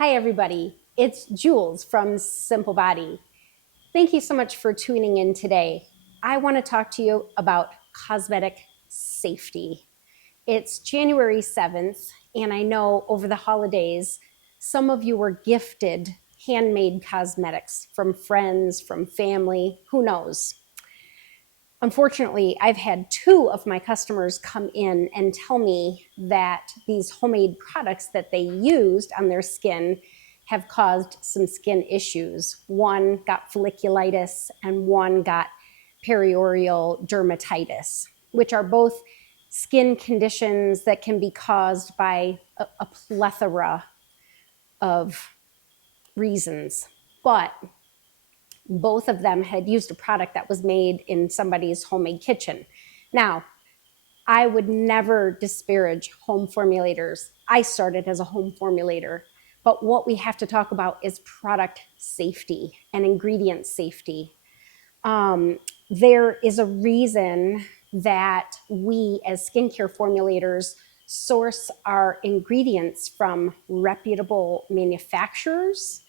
Hi, everybody. It's Jules from Simple Body. Thank you so much for tuning in today. I want to talk to you about cosmetic safety. It's January 7th, and I know over the holidays, some of you were gifted handmade cosmetics from friends, from family, who knows. Unfortunately, I've had two of my customers come in and tell me that these homemade products that they used on their skin have caused some skin issues. One got folliculitis and one got perioral dermatitis, which are both skin conditions that can be caused by a plethora of reasons. But both of them had used a product that was made in somebody's homemade kitchen. Now, I would never disparage home formulators. I started as a home formulator, but what we have to talk about is product safety and ingredient safety. There is a reason that we as skincare formulators source our ingredients from reputable manufacturers.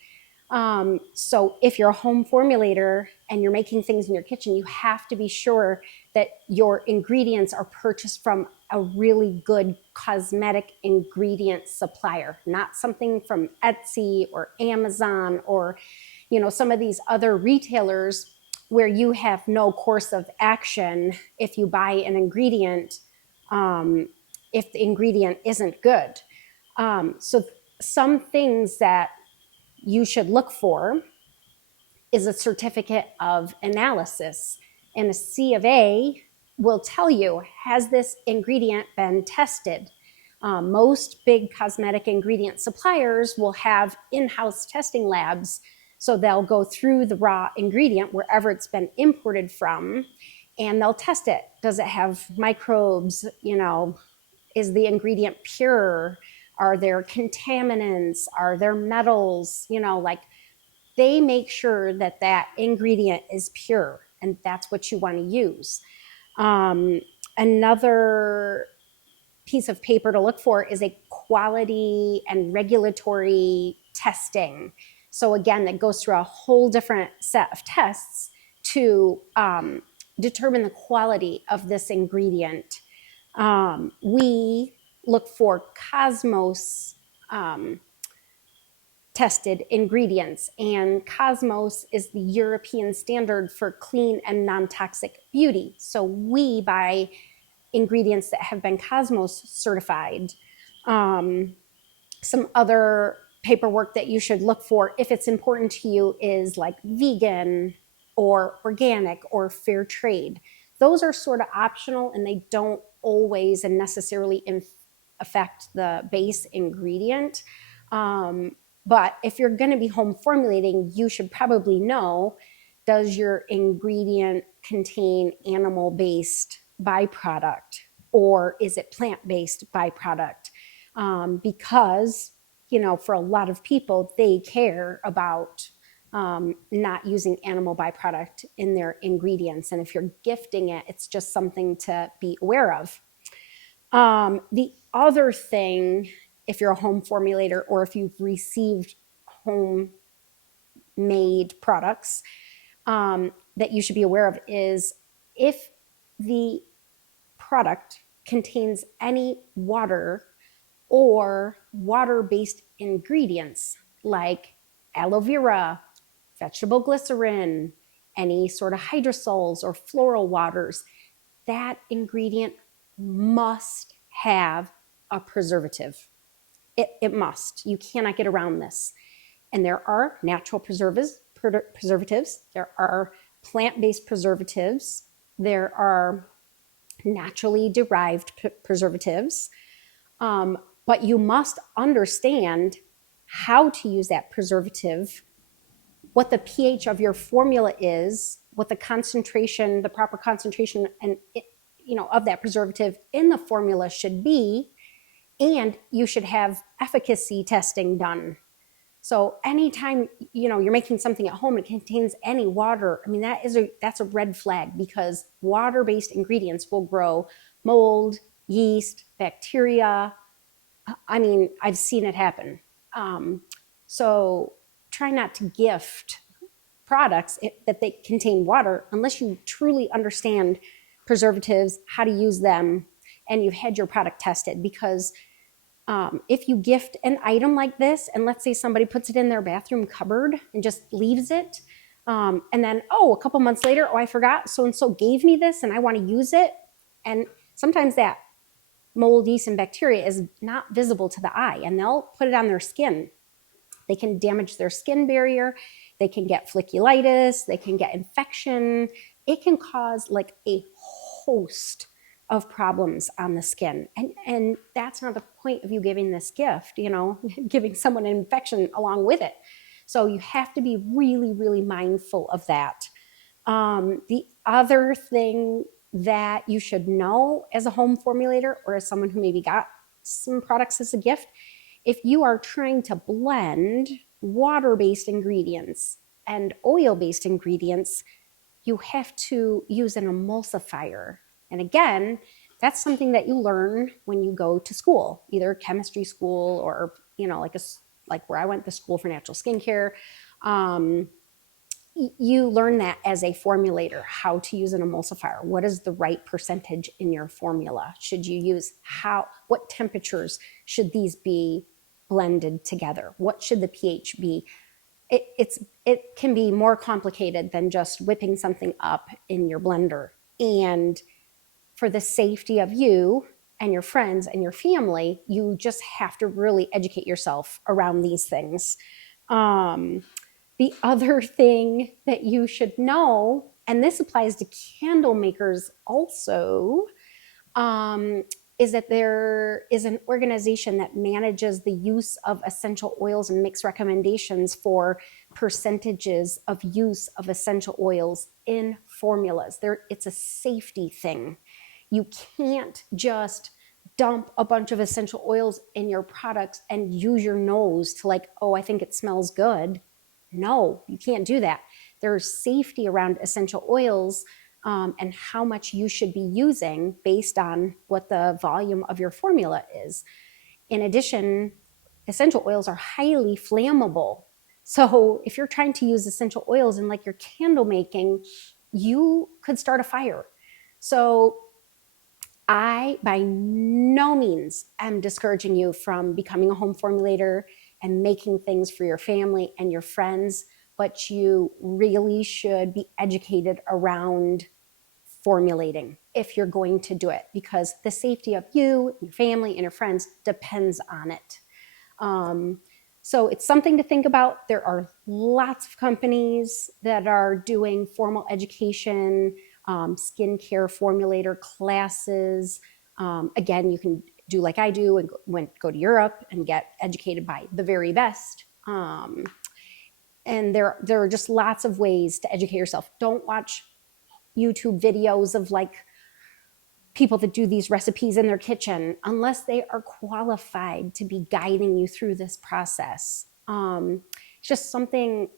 So if you're a home formulator and you're making things in your kitchen, you have to be sure that your ingredients are purchased from a really good cosmetic ingredient supplier, not something from Etsy or Amazon or, some of these other retailers where you have no course of action if you buy an ingredient, if the ingredient isn't good. So some things that you should look for is a certificate of analysis. And a C of A will tell you, has this ingredient been tested? Most big cosmetic ingredient suppliers will have in-house testing labs. So they'll go through the raw ingredient wherever it's been imported from, and they'll test it. Does it have microbes? Is the ingredient pure? Are there contaminants? Are there metals? They make sure that that ingredient is pure, and that's what you want to use. Another piece of paper to look for is a quality and regulatory testing. So again, that goes through a whole different set of tests to determine the quality of this ingredient. We look for Cosmos tested ingredients, and Cosmos is the European standard for clean and non-toxic beauty. So we buy ingredients that have been Cosmos certified. Some other paperwork that you should look for, if it's important to you, is like vegan or organic or fair trade. Those are sort of optional, and they don't always and necessarily affect the base ingredient. But if you're going to be home formulating, you should probably know, does your ingredient contain animal-based byproduct, or is it plant-based byproduct? Because, for a lot of people, they care about not using animal byproduct in their ingredients. And if you're gifting it, it's just something to be aware of. The other thing, if you're a home formulator or if you've received homemade products, that you should be aware of is if the product contains any water or water-based ingredients like aloe vera, vegetable glycerin, any sort of hydrosols or floral waters, that ingredient must have a preservative. It must. You cannot get around this. And there are natural preservatives. There are plant-based preservatives. There are naturally derived preservatives. But you must understand how to use that preservative, what the pH of your formula is, what the concentration, the proper concentration of that preservative in the formula should be, and you should have efficacy testing done. So anytime you're making something at home and it contains any water, that's a red flag, because water-based ingredients will grow mold, yeast, bacteria. I've seen it happen. So try not to gift products that they contain water unless you truly understand preservatives, how to use them, and you've had your product tested. Because if you gift an item like this, and let's say somebody puts it in their bathroom cupboard and just leaves it, and then, oh, a couple months later, oh, I forgot, so-and-so gave me this and I want to use it. And sometimes that mold, yeast, and bacteria is not visible to the eye, and they'll put it on their skin. They can damage their skin barrier. They can get folliculitis. They can get infection. It can cause like a host of problems on the skin. And that's not the point of you giving this gift, giving someone an infection along with it. So you have to be really, really mindful of that. The other thing that you should know as a home formulator or as someone who maybe got some products as a gift, if you are trying to blend water-based ingredients and oil-based ingredients, you have to use an emulsifier. And again, that's something that you learn when you go to school, either chemistry school or, like where I went to school for natural skincare. You learn that as a formulator, how to use an emulsifier. What is the right percentage in your formula? Should you use what temperatures should these be blended together? What should the pH be? It can be more complicated than just whipping something up in your blender. And for the safety of you and your friends and your family, you just have to really educate yourself around these things. The other thing that you should know, and this applies to candle makers also, is that there is an organization that manages the use of essential oils and makes recommendations for percentages of use of essential oils in formulas. It's a safety thing. You can't just dump a bunch of essential oils in your products and use your nose to oh, I think it smells good. No, you can't do that. There's safety around essential oils and how much you should be using based on what the volume of your formula is. In addition, essential oils are highly flammable. So if you're trying to use essential oils in your candle making, you could start a fire. So I, by no means, am discouraging you from becoming a home formulator and making things for your family and your friends, but you really should be educated around formulating if you're going to do it, because the safety of you, your family, and your friends depends on it. So it's something to think about. There are lots of companies that are doing formal education, skincare formulator classes. Again, you can do like I do and go to Europe and get educated by the very best. And there are just lots of ways to educate yourself. Don't watch YouTube videos of people that do these recipes in their kitchen unless they are qualified to be guiding you through this process. It's just something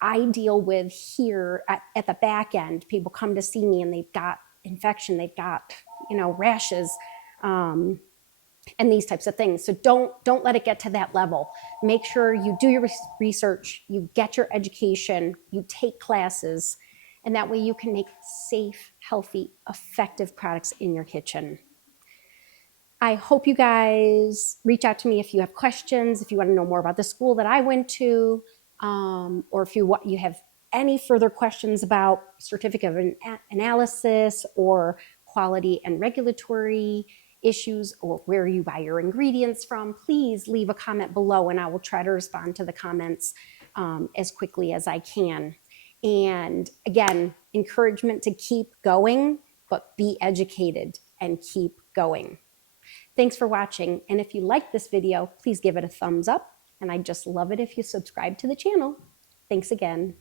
I deal with here at the back end. People come to see me and they've got infection, they've got rashes, and these types of things. So don't let it get to that level. Make sure you do your research, you get your education, you take classes, and that way you can make safe, healthy, effective products in your kitchen. I hope you guys reach out to me if you have questions, if you want to know more about the school that I went to, or if you have any further questions about certificate of analysis or quality and regulatory issues, or where you buy your ingredients from, please leave a comment below and I will try to respond to the comments as quickly as I can. And again, encouragement to keep going, but be educated and keep going. Thanks for watching. And if you like this video, please give it a thumbs up. And I'd just love it if you subscribe to the channel. Thanks again.